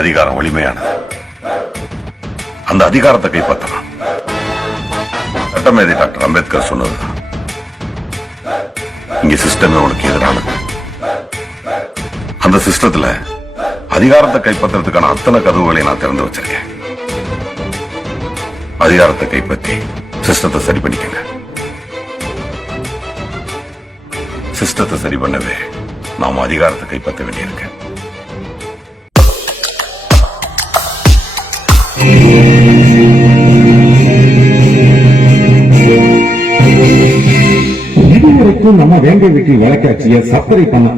அதிகாரம் வலிமையானது. அந்த அதிகாரத்தை கைப்பற்றலாம். சட்டமேதை டாக்டர் அம்பேத்கர் சொன்னதுதான். இங்க சிஸ்டமே உனக்கு எதிரானது. அந்த சிஸ்டத்துல அதிகாரத்தை கைப்பற்றதுக்கான அத்தனை கதவுகளை நான் திறந்து வச்சிருக்கேன். அதிகாரத்தை கைப்பற்றி சிஸ்டத்தை சரி பண்ணிக்கங்க. சிஸ்டத்தை சரி பண்ணவே நாம அதிகாரத்தை கைப்பற்ற வேண்டியிருக்கு. இதுவரைக்கும் நம்ம வேங்கை வீட்டில் வழக்காட்சிய சர்க்கரை பண்ண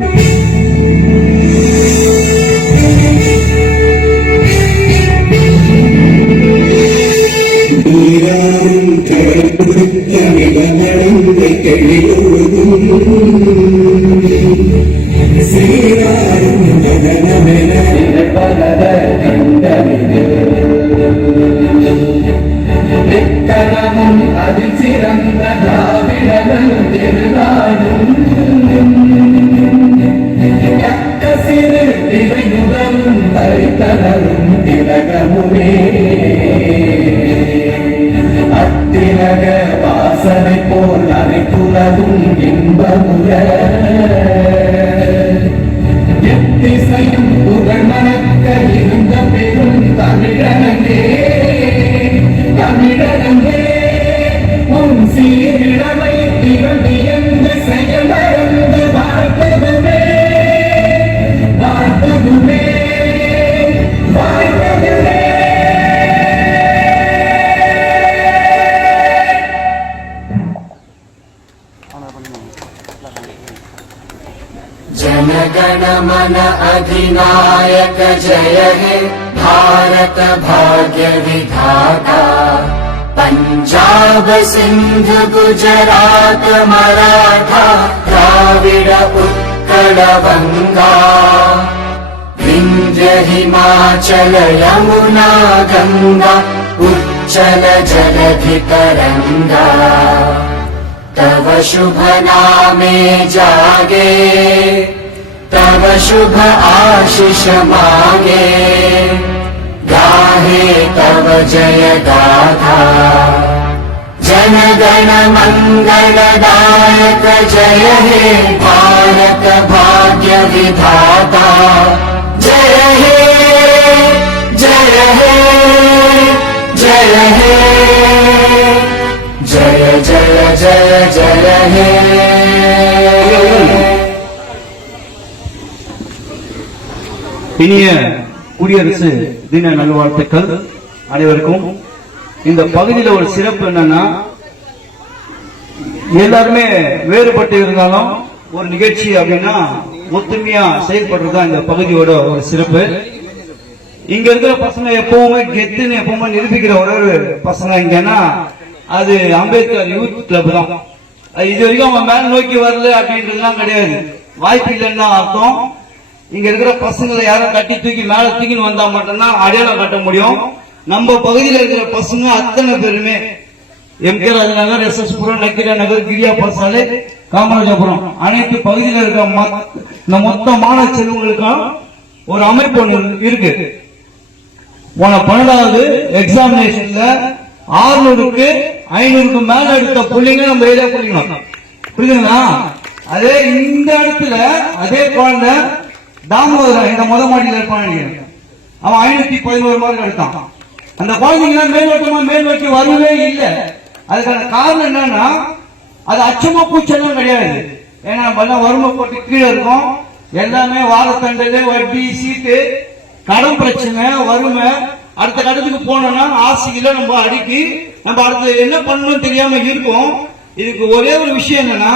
அதில் சிறந்த திராவிடனும் திருநாடும் சிறு திரை முதலும் தரித்தனரும் திலகமுமே அத்திலக வாசனை போல் அனைத்துலகும் இன்பமுற எத்திசையும் புகழ் மணக்க இருந்த பெரும் தமிழனே தமிழனே உன் சீரிழமை திகழ்ந்து எந்த செயல் மறந்து வாழ்த்ததுமே வாழ்த்ததுமே வாழ்த்ததுமே. जनगण मन अधिनायक जय हे भारत भाग्य विधाता पंजाब सिंध गुजरात मराठा द्राविड उत्कल बंगा विंध्य हिमाचल यमुना गंगा उच्चल जलधि तरंगा तव शुभ नामे जागे तव शुभ आशीष मांगे गाहे तव जय गाथा जनगण मंगलदायक जय हे भारत भाग्य विधाता जय हे जय हे जय हे जय जय जय जय हे. இனிய குடியரசு தின நல்வாழ்த்துக்கள் அனைவருக்கும். இந்த பகுதியில் ஒரு சிறப்பு என்னன்னா, எல்லாருமே வேறுபட்டு இருந்தாலும் ஒரு நிகழ்ச்சி அப்படின்னா ஒத்துமையா செயல்படுறதுதான் இந்த பகுதியோட ஒரு சிறப்பு. இங்க இருக்கிற பசங்க எப்பவுமே கெத்துன்னு எப்பவுமே நிரூபிக்கிற ஒரு பசங்க இங்கன்னா அது அம்பேத்கர் யூத் கிளப் தான். இது வரைக்கும் அவங்க மேல் நோக்கி வரல அப்படின்றதுலாம் கிடையாது. வாய்ப்பு இல்லைன்னா அர்த்தம். இங்க இருக்கிற பசங்களை யாரும் கட்டி தூக்கி மேல தூக்கின்னு வந்தா மட்டும்தான் அடையாளம் கட்ட முடியும். நம்ம பகுதியில் இருக்கிற பசங்க அத்தனை பேருமே எம்கே ராஜநகர், SS புரம், நக்கீரா நகர், கிரியா பாசாலை, காமராஜபுரம் அனைத்து பகுதியில் இருக்கிற மொத்த மாணவ செல்வங்களுக்கும் ஒரு அமைப்பு ஒன்று இருக்கு. போன 12வது எக்ஸாமினேஷன்ல 600க்கு 500க்கு மேல எடுத்த பிள்ளைங்க நம்ம ஏரியா பிள்ளைங்க புரியுதுங்களா? அதே இந்த இடத்துல அதே குழந்தை தாமோதரன் இந்த முத மாடியில் இருப்பான். அவன் 511 மார்க் எடுத்தான். அந்த குழந்தைங்க மேல் நோக்கி வரவே இல்லை. அதுக்கான காரணம் என்னன்னா, அது அச்சமா பூச்செல்லாம் கிடையாது. ஏன்னா வறுமை போட்டு கீழே இருக்கும். எல்லாமே வாரத்தண்டது, வட்டி, சீட்டு, கடன் பிரச்சனை, வறுமை. அடுத்த கடத்துக்கு போனோம்னா ஆசையில நம்ம அடிக்கி நம்ம அடுத்து என்ன பண்ணணும் தெரியாம இருக்கும். இதுக்கு ஒரே ஒரு விஷயம் என்னன்னா,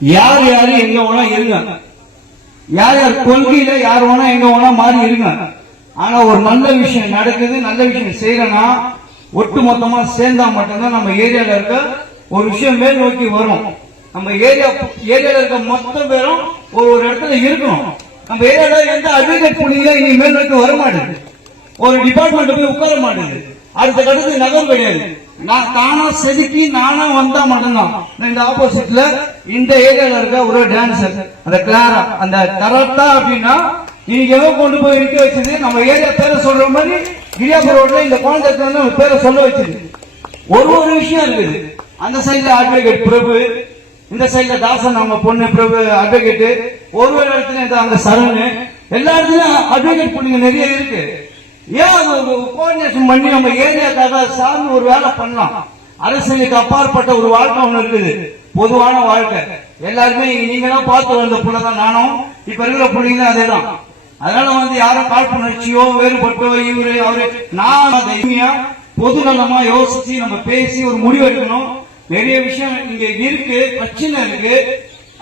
யார் யாரு எங்க வேணா இருங்க, யார் யார் கொள்கையில யார் வேணா எங்க வேணா மாறி இருங்க. ஆனா ஒரு நல்ல விஷயம் நடக்குது, நல்ல விஷயம் செய்யறனா ஒட்டு மொத்தமா சேர்ந்தா மட்டும்தான் நம்ம ஏரியால இருக்க ஒரு விஷயம் மேல் நோக்கி வரும். நம்ம ஏரியால இருக்க மொத்த பேரும் ஒரு இடத்துல இருக்கணும். நம்ம ஏரியால எந்த அட்வொகேட் புள்ளியில இனி மேல் நோக்கி வர மாட்டேங்குது. ஒரு டிபார்ட்மெண்ட் போய் உட்கார மாட்டேங்குது. அடுத்த கட்டத்துக்கு நகர் கிடையாது. நான் தானா செதுக்கி நானா வந்தா மட்டும்தான். இந்த ஆப்போசிட்ல இந்த ஏரியால இருக்க ஒரு டான்சர் அந்த கிளாரா அந்த கரெக்டா அப்படின்னா இன்னைக்கு எவ்வளவு கொண்டு போய் நிக்க வச்சது நம்ம ஏரியா பேரை சொல்ற மாதிரி கிரியாபுரம் ரோட்ல இந்த குழந்தைக்கு வந்து நம்ம பேரை சொல்ல வச்சது. ஒரு விஷயம் இருக்குது. அந்த சைடுல அட்வொகேட் பிரபு, இந்த சைடுல தாசன் அவங்க பொண்ணு பிரபு அட்வொகேட், ஒரு இடத்துல அங்க சரணு, எல்லா இடத்துலயும் அட்வொகேட் பொண்ணுங்க நிறைய இருக்கு. ஏன் அது கோஆர்டினேஷன் பண்ணி நம்ம ஏரியாக்காக சார்ந்து ஒரு வேலை பண்ணலாம். அரசியலுக்கு அப்பாற்பட்ட ஒரு வாழ்க்கை ஒண்ணு இருக்குது, பொதுவான வாழ்க்கை. எல்லாருமே நீங்களும் பார்த்து வந்த புள்ளதான் நானும், இப்ப இருக்கிற பிள்ளைங்க அதேதான். அதனால வந்து யாரும் காழ்ப்புணர்ச்சியோ வேறுபட்டோ இவரு அவரு நான் தைரியமா பொது நலமா யோசிச்சு நம்ம பேசி ஒரு முடிவு எடுக்கணும். நிறைய விஷயம் இங்க இருக்கு, பிரச்சனை இருக்கு.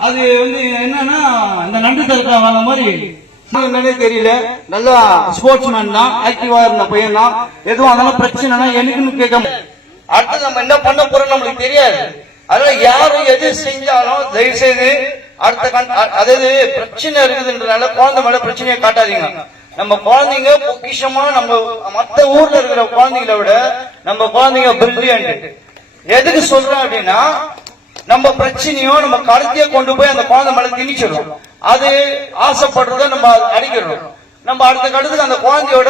அது வந்து என்னன்னா இந்த நன்றி தரக்காக மாதிரி என்னன்னே தெரியல. நல்லா ஸ்போர்ட்ஸ் மேன் தான், ஆக்டிவா இருந்த பையன் தான். எதுவும் அதெல்லாம் பிரச்சனைனா எனக்குன்னு கேட்க அடுத்து நம்ம என்ன பண்ண போறோம் நம்மளுக்கு தெரியாது. அதனால யாரும் எது செஞ்சாலும் தயவு செய்து அதாவது பிரச்சனை இருக்குதுன்றதுனால குழந்தை மேல பிரச்சனையை காட்டாதீங்க. நம்ம குழந்தைங்க பொக்கிஷமா, நம்ம மத்த ஊர்ல இருக்கிற குழந்தைகளை விட நம்ம குழந்தைங்க பிரில்லியன்ட். எதுக்கு சொல்றோம் அப்படின்னா நம்ம பிரச்சனையோ நம்ம கருத்தையோ கொண்டு போய் அந்த குழந்தை மேல திணிச்சிடறோம். அது ஆசைப்படுறத நம்ம அடிக்கிறோம். நம்ம அடுத்த கட்டத்துக்கு அந்த குழந்தையோட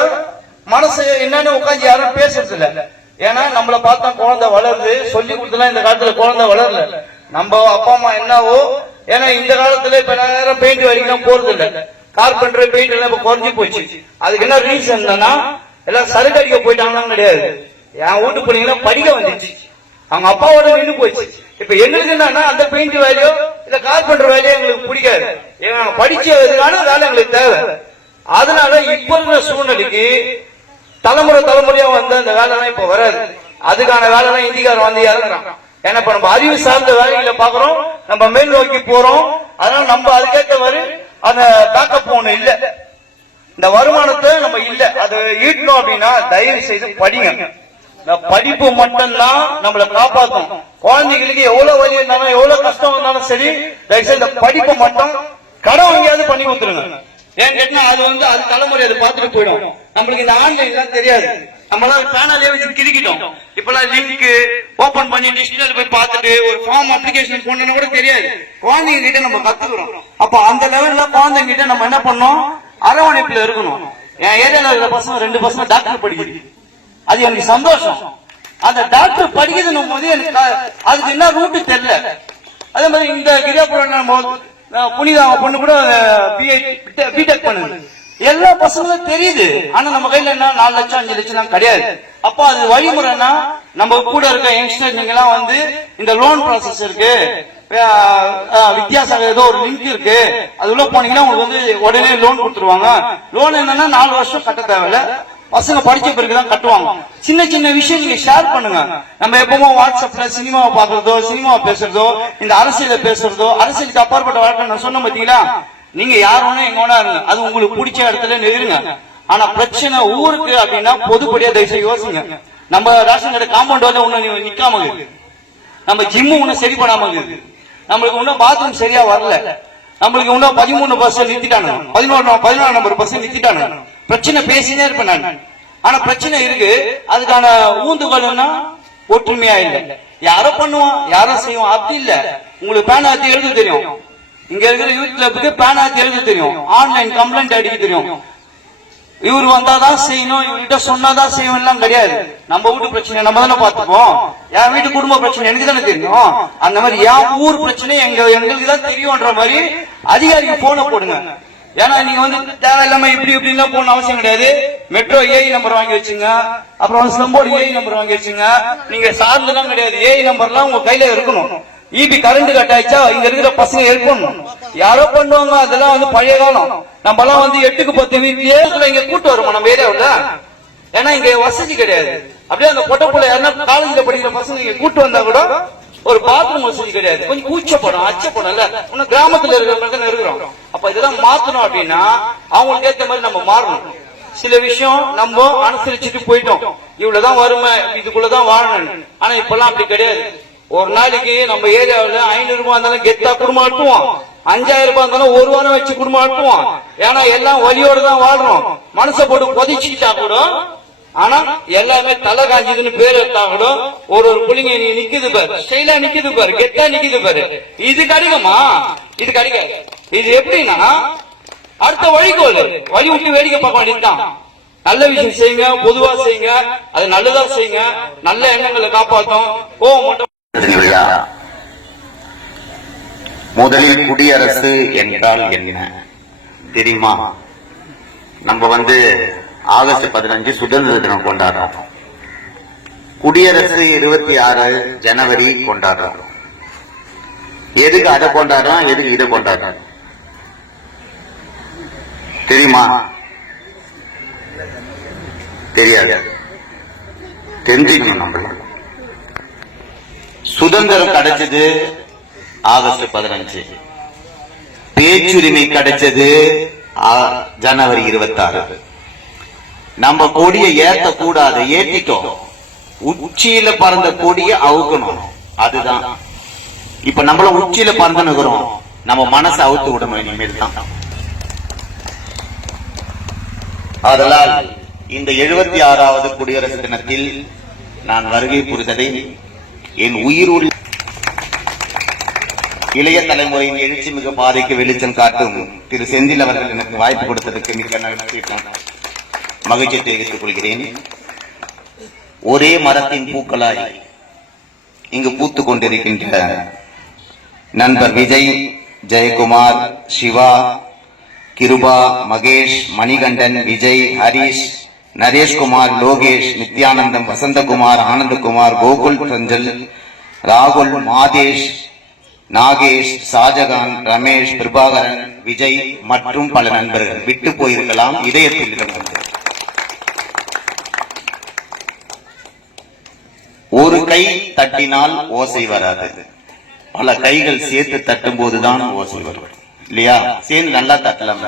மனசு என்னன்னு உட்காந்து யாரும் பேசுறது இல்ல. ஏன்னா நம்மள பார்த்தா குழந்தை வளருது, சொல்லி கொடுத்தலாம். இந்த காலத்துல குழந்தை வளரல. நம்ம அப்பா அம்மா என்னவோ, ஏன்னா இந்த காலத்துல இப்ப நேரம் பெயிண்ட் வரைக்கும் போறது இல்ல, கார்பெண்டர் பெயிண்ட் எல்லாம் இப்ப குறைஞ்சு போச்சு. அதுக்கு என்ன ரீசன் என்னன்னா எல்லாம் சரக்கு அடிக்க போயிட்டாங்கன்னு கிடையாது. என் வீட்டு பிள்ளைங்களா படிக்க வந்துச்சு, அவங்க அப்பாவோட நின்று போச்சு. இப்ப எங்களுக்கு என்னன்னா அந்த பெயிண்ட் வேலையோ இல்ல கார்பெண்டர் வேலையோ எங்களுக்கு பிடிக்காது. படிச்சதுக்கான வேலை எங்களுக்கு தேவை. அதனால இப்ப இருக்கிற சூழ்நிலைக்கு தலைமுறையா வந்து அந்த வேலை எல்லாம் இப்ப வராது. அதுக்கான வேலை எல்லாம் இந்திக்காரன் வந்து இறங்குறான். ஏன்னா இப்ப நம்ம அறிவு சார்ந்த வேலைகளை பாக்குறோம், நம்ம மேல் நோக்கி போறோம். அதனால நம்ம அதுக்கேற்ற மாதிரி அந்த பேக்கப் ஒண்ணு இல்ல, இந்த வருமானத்தை நம்ம இல்ல அதை ஈட்டணும் அப்படின்னா தயவு செய்து படிங்க. இந்த படிப்பு மட்டும்தான் நம்மளை காப்பாற்றும். குழந்தைகளுக்கு எவ்வளவு வலி இருந்தாலும் எவ்வளவு கஷ்டம் இருந்தாலும் சரி, தயவு செய்து இந்த படிப்பு மட்டும் கடன் வாங்கியாவது பண்ணி கொடுத்துருங்க. ஏன் கேட்டா அது வந்து அது தலைமுறை அதை பார்த்துட்டு போயிடும். நம்மளுக்கு இந்த ஆன்லைன் எல்லாம் தெரியாது, நம்மளால பேனலே வச்சு கிரிக்கிட்டோம். இப்பெல்லாம் லிங்க் ஓபன் பண்ணி டிஜிட்டல் போய் பார்த்துட்டு ஒரு ஃபார்ம் அப்ளிகேஷன் போடணும் கூட தெரியாது. குழந்தைங்க கிட்ட நம்ம கத்துக்கிறோம். அப்ப அந்த லெவல்ல குழந்தைங்க கிட்ட நம்ம என்ன பண்ணோம், அரவணைப்புல இருக்கணும். என் ஏரியால இருக்கிற பசங்க 2 பசங்க டாக்டர் படிக்குது, அது எனக்கு சந்தோஷம். அந்த டாக்டர் படிக்குதுன்னும் போது எனக்கு அதுக்கு என்ன ரூட்டு தெரியல. அதே மாதிரி இந்த கிரியாபுரம் புனிதா பொண்ணு கூட பிடெக் பண்ணுது, எல்லா பசங்களும் தெரியுது. ஆனா நம்ம கையில என்ன 4 லட்சம் 5 லட்சம் கிடையாது. அப்ப அது வழிமுறைன்னா நம்ம கூட இருக்க யங்ஸ்டர் நீங்க எல்லாம் வந்து இந்த லோன் ப்ராசஸ் இருக்கு, வித்தியாசம் ஏதோ ஒரு லிங்க் இருக்கு, அது உள்ள போனீங்கன்னா உங்களுக்கு வந்து உடனே லோன் கொடுத்துருவாங்க. லோன் என்னன்னா 4 வருஷம் கட்ட தேவையில்ல, பசங்க படிச்ச பிறகுதான் கட்டுவாங்க. சின்ன சின்ன விஷயம் நீங்க ஷேர் பண்ணுங்க. நம்ம எப்பவும் வாட்ஸ்அப்ல சினிமாவை பாக்குறதோ, சினிமாவை பேசுறதோ, இந்த அரசியல பேசுறதோ, அரசியலுக்கு அப்பாற்பட்ட வாழ்க்கை நான் சொன்ன பாத்தீங்களா. நீங்க யார் வேணா எங்க வேணா இருங்க, அது உங்களுக்கு பிடிச்ச இடத்துல நெருங்க. ஆனா பிரச்சனை ஊருக்கு அப்படின்னா பொதுப்படியா தயவுசெய்து யோசிங்க. நம்ம ரேஷன் கடை காம்பவுண்ட் வந்து ஒண்ணு நிக்காம இருக்கு, நம்ம ஜிம்மு ஒண்ணு சரி பண்ணாம இருக்கு, நம்மளுக்கு ஒன்னும் பாத்ரூம் சரியா வரல, நம்மளுக்கு இன்னும் 13 பஸ் நிறுத்திட்டாங்க, 14 நம்பர் பஸ் நிறுத்திட்டாங்க. பிரச்சனை பேசினே இருப்பேன் நான். ஆனா பிரச்சனை இருக்கு, அதுக்கான ஊந்துகோல்னா ஒற்றுமையா இல்லை. யாரோ பண்ணுவான், யாரோ செய்வான், அப்படி இல்ல. உங்களுக்கு பேனாத்தி எழுத தெரியும், இங்க இருக்கிற யூத் கிளப்புக்கு பேனாத்தி எழுத தெரியும், ஆன்லைன் கம்ப்ளைண்ட் அடிக்க தெரியும். இவர் வந்தாதான் செய்யணும், இவர்கிட்ட சொன்னாதான் செய்யணும் எல்லாம் கிடையாது. நம்ம வீட்டு பிரச்சனை நம்ம தானே பாத்துப்போம். என் வீட்டு குடும்ப பிரச்சனை எனக்கு தானே தெரியும். அந்த மாதிரி என் ஊர் பிரச்சனை எங்களுக்கு தான் தெரியும்ன்ற மாதிரி அதிகாரிக்கு போன போடுங்க. ஏன்னா நீங்க வந்து தேவையில்லாம இப்படி இப்படிலாம் போன அவசியம் கிடையாது. மெட்ரோ ஏஐ நம்பர் வாங்கி வச்சுங்க, அப்புறம் ஸ்லம்போர்டு ஏஐ நம்பர் வாங்கி வச்சுங்க. நீங்க சார்ந்தெல்லாம் கிடையாது, ஏஐ நம்பர்லாம் உங்க கையில இருக்கணும். இபி கரண்ட் கட் ஆயிடுச்சா இங்க இருக்கிற பசங்க இருக்கணும், யாரோ பண்ணுவாங்க. அதெல்லாம் வந்து பழைய காலம். நம்ம எல்லாம் வந்து 8க்கு 10 வீட்லயே இங்க கூட்டு வருவோம் நம்ம ஏரியாவுல. ஏன்னா இங்க வசதி கிடையாது. அப்படியே அந்த பொட்டப்புள்ள யாருன்னா காலேஜ்ல படிக்கிற பசங்க இங்க கூட்டு வந்தா கூட ஒரு பாத்ரூம் வசதி கிடையாது. கொஞ்சம் கூச்சப்படும், அச்சப்படும். இல்ல இன்னும் கிராமத்துல இருக்கிறவங்க இருக்கிறோம். அப்ப இதெல்லாம் மாத்தணும் அப்படின்னா அவங்களுக்கு ஏற்ற மாதிரி நம்ம மாறணும். சில விஷயம் நம்ம அனுசரிச்சுட்டு போயிட்டோம், இவ்வளவுதான் வறுமை, இதுக்குள்ளதான் வாழணும். ஆனா இப்பெல்லாம் அப்படி கிடையாது. ஒரு நாளைக்கு நம்ம ஏரியாவில் 500 ரூபாய் இருந்தாலும் கெத்தா குடும்பம் ஆட்டுவோம், 5000 ரூபாய் இருந்தாலும் ஒரு வாரம் வச்சு குடும்பம் ஆட்டுவோம். ஏன்னா எல்லாம் வலியோட தான் வாழ்றோம். மனசை போட்டு கொதிச்சுக்கிட்டா கூட, ஆனா எல்லாமே தலை காஞ்சதுன்னு பேர் எடுத்தா கூட ஒரு புள்ளிங்க நிக்குது பாரு, ஸ்டைலா நிக்குது பாரு, கெத்தா நிக்குது பாரு. இது கிடைக்குமா? இது கிடைக்காது. இது எப்படின்னா அடுத்த வழிகோல் வழி விட்டு வேடிக்கை பார்க்க வேண்டியதுதான். நல்ல விஷயம் செய்யுங்க, பொதுவா செய்யுங்க, அது நல்லதா செய்யுங்க, நல்ல எண்ணங்களை காப்பாற்றும். கோவம் மட்டும் முதலில் குடியரசு என்றால் என்ன தெரியுமா? நம்ம ஆகஸ்ட் 15 சுதந்திர தினம் கொண்டாடுறோம். குடியரசு 26 ஜனவரி கொண்டாடுறோம். எதுக்கு அதை கொண்டாடுறோம், எதுக்கு இதை கொண்டாடுறோம் தெரியுமா? தெரியாது. தெரிஞ்சுக்கணும். நம்ம சுதந்திரம் கிடைச்சது ஆகஸ்ட் 15, பேச்சுரிமை கிடைச்சது ஜனவரி 26. நம்ம கொடியை ஏத்த கூடாது, ஏத்திட்டோம். உச்சியில பறந்த கொடியை அவுக்கணும். அதுதான் இப்ப நம்மள உச்சியில பறந்துனுக்கிறோம். நம்ம மனசை அவுத்து விடணும் இனிமேல் தான். அதனால் இந்த 76வது குடியரசு தினத்தில் நான் வருகை புரிந்ததை என் உயிர் உள்ள இளைய தலைமுறையின் எழுச்சி மிகு பாதைக்கு வெளிச்சம் காட்டும் திரு செந்தில் அவர்கள் எனக்கு வாய்ப்பு கொடுத்ததற்கு மிக்க மகிழ்ச்சி தெரிவித்துக் கொள்கிறேன். ஒரே மரத்தின் பூக்களாய் இங்கு பூத்துக் கொண்டிருக்கின்ற நண்பர் விஜய், ஜெயக்குமார், சிவா, கிருபா, மகேஷ், மணிகண்டன், விஜய், ஹரிஷ், நரேஷ்குமார், லோகேஷ், நித்யானந்தம், வசந்தகுமார், ஆனந்தகுமார், கோகுல் ரஞ்சல், ராகுல், மாதேஷ், நாகேஷ், ஷாஜகான், ரமேஷ், பிரபாகரன், விஜய் மற்றும் பல நண்பர்கள் விட்டு போயிருக்கலாம். இதயத்தில் இருந்து ஒரு கை தட்டினால் ஓசை வராது, பல கைகள் சேர்த்து தட்டும் போதுதான் ஓசை வரும் இல்லையா? சேர்ந்து நல்லா தட்டலாம்.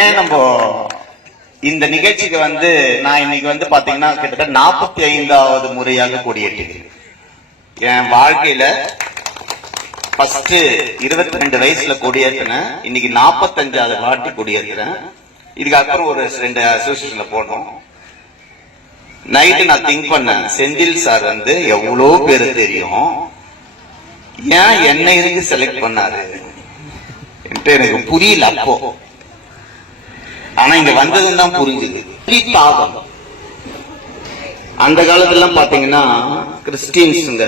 ஏன் நம்ம இந்த நிகழ்ச்சிக்கு நான் இன்னைக்கு பாத்தீங்கன்னா கிட்டத்தட்ட 45வது முறையாக கொடியேற்றுகிறேன். என் வாழ்க்கையில ஃபர்ஸ்ட் 22 வயசுல கொடியேற்றினேன். இன்னைக்கு 45வது வாட்டி கொடியேற்றுறேன். இதுக்கு அப்புறம் ஒரு 2 அசோசியேஷன்ல போனோம். நைட்டு நான் திங்க் பண்ணேன், செந்தில் சார் எவ்வளோ பேரு தெரியும், ஏன் என்னை இதுக்கு செலக்ட் பண்ணாரு எனக்கு புரியல அப்போ. ஆனா இங்க வந்ததும் தான் புரிஞ்சுது. தாகம். அந்த காலத்துல பாத்தீங்கன்னா கிறிஸ்டியன்ஸுங்க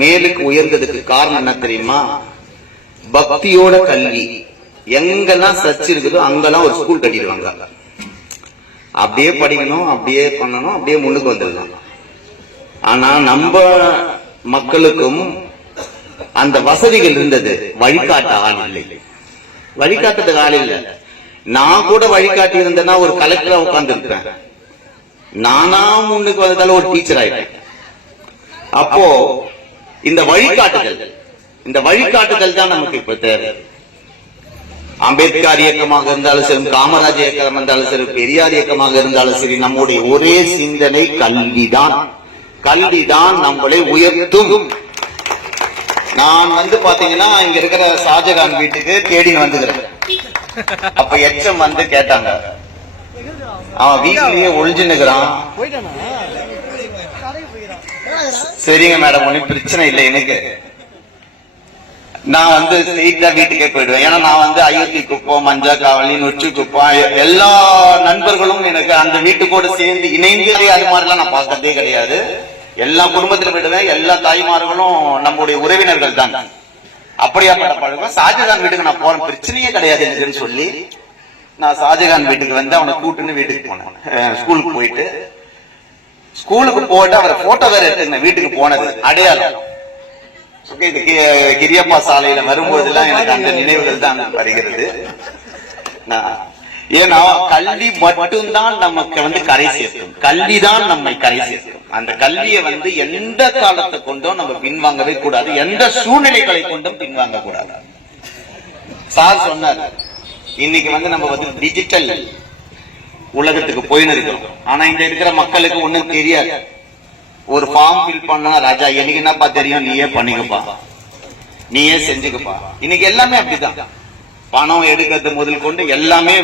மேலுக்கு உயர்ந்ததுக்கு காரணம் என்ன தெரியுமா? பக்தியோட கல்வி. எங்கெல்லாம் சர்ச் இருக்குதோ அங்கெல்லாம் ஒரு ஸ்கூல் கட்டிடுவாங்க. அப்படியே படிக்கணும், அப்படியே பண்ணணும், அப்படியே முன்னுக்கு வந்துடலாம். ஆனா நம்ம மக்களுக்கும் அந்த வசதிகள் இருந்தது, வழிகாட்ட ஆள் இல்லை. வழிகாட்டுறதுக்கு ஆள் இல்லை. நான் கூட வழிகாட்டி இருந்தேன்னா ஒரு கலெக்டரா உட்கார்ந்து இருப்பேன். நானா முன்னுக்கு வந்ததால ஒரு டீச்சர் ஆயிட்டேன். அப்போ இந்த வழிகாட்டுதல் தான் நமக்கு இப்ப தேவை. அம்பேத்கர் இயக்கமாக இருந்தாலும் சரி, காமராஜ் இயக்கம் இருந்தாலும் சரி, பெரியார் இயக்கமாக இருந்தாலும் சரி, நம்முடைய ஒரே சிந்தனை கல்விதான். கல்விதான் நம்மளை உயர்த்தும். நான் பாத்தீங்கன்னா இங்க இருக்கிற ஷாஜகான் வீட்டுக்கு தேடி வந்துக்கிறேன். அப்ப எச்சம் கேட்டாங்க, அவன் வீட்டிலேயே ஒழிஞ்சுன்னுக்கிறான். சரிங்க மேடம், ஒன்னும் பிரச்சனை இல்லை எனக்கு. நான் ஸ்ட்ரெயிட்டா வீட்டுக்கே போயிடுவேன். ஏன்னா நான் அயோத்தி குப்பம், மஞ்சா காவலி, நொச்சி குப்பம், எல்லா நண்பர்களும் எனக்கு அந்த வீட்டுக்கோடு சேர்ந்து இணைந்து அது மாதிரிலாம் நான் பார்த்ததே கிடையாது. எல்லா குடும்பத்திலும் போயிடுவேன். எல்லா தாய்மார்களும் நம்முடைய உறவினர்கள் தான். அப்படியாப்பட்ட பழக்கம். ஷாஜகான் வீட்டுக்கு நான் போறேன், பிரச்சனையே கிடையாது எனக்குன்னு சொல்லி நான் ஷாஜகான் வீட்டுக்கு அவனை கூட்டுன்னு வீட்டுக்கு போனேன். ஸ்கூலுக்கு போயிட்டு அவரை போட்டோ வேற எடுத்துங்க. வீட்டுக்கு போனது அடையாளம். கிரியப்பா சாலையில வரும்போதெல்லாம் எனக்கு அந்த நினைவுகள் தான் வருகிறது. ஏன்னா கல்வி மட்டும்தான் நமக்கு கரை சேர்க்கும். கல்விதான் நம்மை கரை சேர்க்கும். அந்த கல்வியை எந்த காலத்தை கொண்டும் நம்ம பின்வாங்கவே கூடாது, எந்த சூழ்நிலைகளை கொண்டும் பின்வாங்க கூடாது. சார் சொன்னார், இன்னைக்கு நம்ம டிஜிட்டல் உலகத்துக்கு போயின்னு இருக்கிறோம். ஆனா இங்க இருக்கிற மக்களுக்கு ஒண்ணும் தெரியாது. ஒரு ஃபார்ம் ஃபில் பண்ணா, ராஜா எனக்கு என்னப்பா தெரியும், நீயே பண்ணிக்கப்பா, நீயே செஞ்சுக்கப்பா. இன்னைக்கு எல்லாமே அப்படிதான். பணம் எடுக்கிறது முதல் கொண்டு எல்லாமே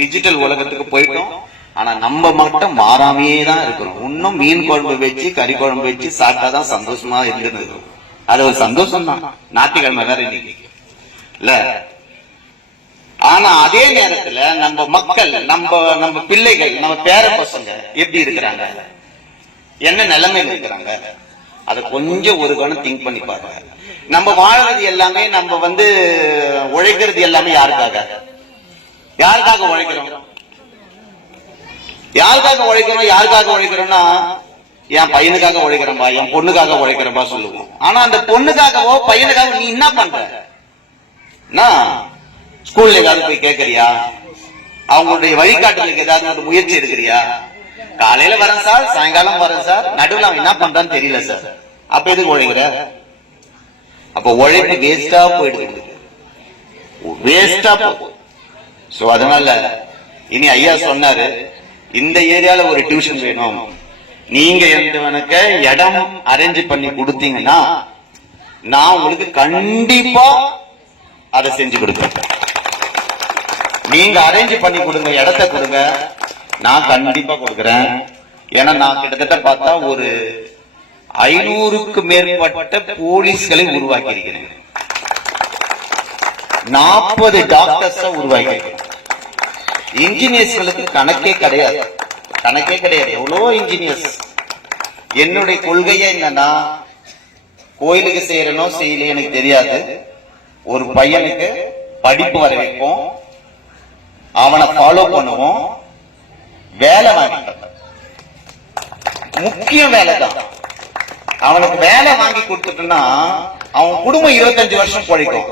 டிஜிட்டல் உலகத்துக்கு போயிட்டோம். ஆனா நம்ம மட்டும் மாறாமையே தான் இருக்கிறோம். இன்னும் மீன் குழம்பு வச்சு, கறி குழம்பு வச்சு சாப்பிட்டாதான் சந்தோஷமா இருந்துருக்கோம். அது ஒரு சந்தோஷம் தான். ஞாயிற்றுக்கிழமை வேற இன்னைக்கு இல்ல. ஆனா அதே நேரத்துல நம்ம மக்கள், நம்ம பிள்ளைகள், நம்ம பேர பசங்க எப்படி இருக்கிறாங்க, என்ன நிலைமையில இருக்கிறாங்க, அதை கொஞ்சம் ஒரு கணம் திங்க் பண்ணி பாருங்க. நம்ம வாழறது எல்லாமே, நம்ம உழைக்கிறது எல்லாமே யாருக்காக உழைக்கிறோம்? யாருக்காக உழைக்கிறோம்னா, என் பையனுக்காக உழைக்கிறேன்பா, என் பொண்ணுக்காக உழைக்கிறேன்பா சொல்லுவோம். ஆனா அந்த பொண்ணுக்காகவோ பையனுக்காக நீ என்ன பண்ற? ஸ்கூல்ல ஏதாவது போய் கேட்கறியா? அவங்களுடைய வழிகாட்டுதலுக்கு ஏதாவது ஒரு முயற்சி எடுக்கிறியா? காலையில வரேன் சார், சாயங்காலம் வரேன் சார், நடுவில் அவன் என்ன பண்றான்னு தெரியல சார். அப்ப எதுக்கு உழைக்கிற? அப்ப உழைப்பு வேஸ்டா போயிடுது, வேஸ்டா போகுது. சோ அதனால இனி ஐயா சொன்னாரு, இந்த ஏரியால ஒரு டியூஷன் வேணும், நீங்க எனக்கு இடம் அரேஞ்ச் பண்ணி கொடுத்தீங்கன்னா நான் உங்களுக்கு கண்டிப்பா அதை செஞ்சு கொடுப்பேன். நீங்க அரேஞ்ச் பண்ணி கொடுங்க, இடத்தை கொடுங்க, நான் கண்டிப்பா கொடுக்கிறேன். ஏன்னா நான் கிட்டத்தட்ட பார்த்தா ஒரு 500க்கு மேற்பட்ட போலீஸ்களை உருவாக்கி இருக்கிறேன், 40 டாக்டர்ஸ் உருவாக்கி இருக்கிறேன். இன்ஜினியர்ஸ்களுக்கு கணக்கே கிடையாது. எவ்வளோ இன்ஜினியர்ஸ். என்னுடைய கொள்கையே என்னன்னா, கோயிலுக்கு செய்யறனோ செய்யல எனக்கு தெரியாது, ஒரு பையனுக்கு படிப்பு வர வைப்போம், அவனை ஃபாலோ பண்ணுவோம், வேலை வாங்கி முக்கியம் வேலை தான். அவனுக்கு வேலை வாங்கி கொடுத்துட்டோம்னா அவன் குடும்பம் 25 வருஷம் பொழைக்கும்.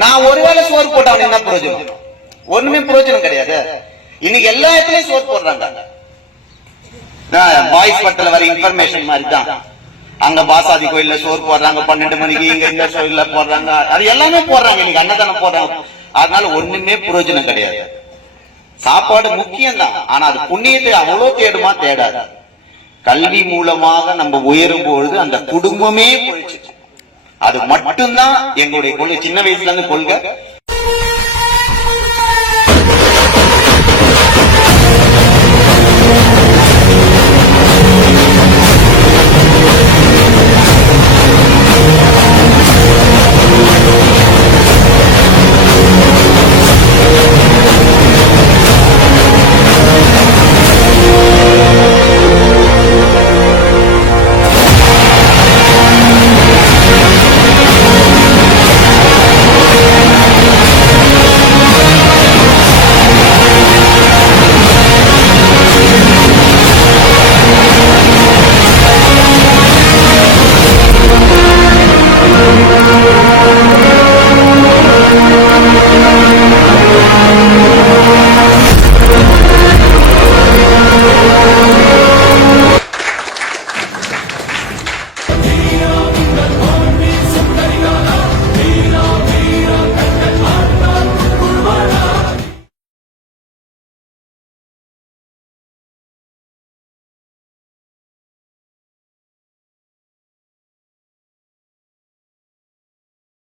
நான் ஒரு வேளை சோறு போட்டு அவன் என்ன பிரயோஜனம்? ஒண்ணுமே பிரயோஜனம் கிடையாது. இன்னைக்கு எல்லா இடத்துலயும் சோறு போடுறாங்க. பாய்ஸ் பட்டில வர இன்ஃபர்மேஷன் மாதிரி தான். அங்க பாசாதி கோயில்ல சோறு போடுறாங்க 12 மணிக்கு, இங்க இந்த கோயில்ல போடுறாங்க, அது எல்லாமே போடுறாங்க. இன்னைக்கு அன்னதானம் போடுறாங்க. அதனால ஒண்ணுமே பிரயோஜனம் கிடையாது. சாப்பாடு முக்கியம் தான், ஆனா அது புண்ணியத்தை அவ்வளவு தேடுமா? தேடாது. கல்வி மூலமாக நம்ம உயரும் பொழுது அந்த குடும்பமே போயிடுச்சு. அது மட்டும்தான் எங்களுடைய கொள்கை. சின்ன வயசுல இருந்து கொள்கை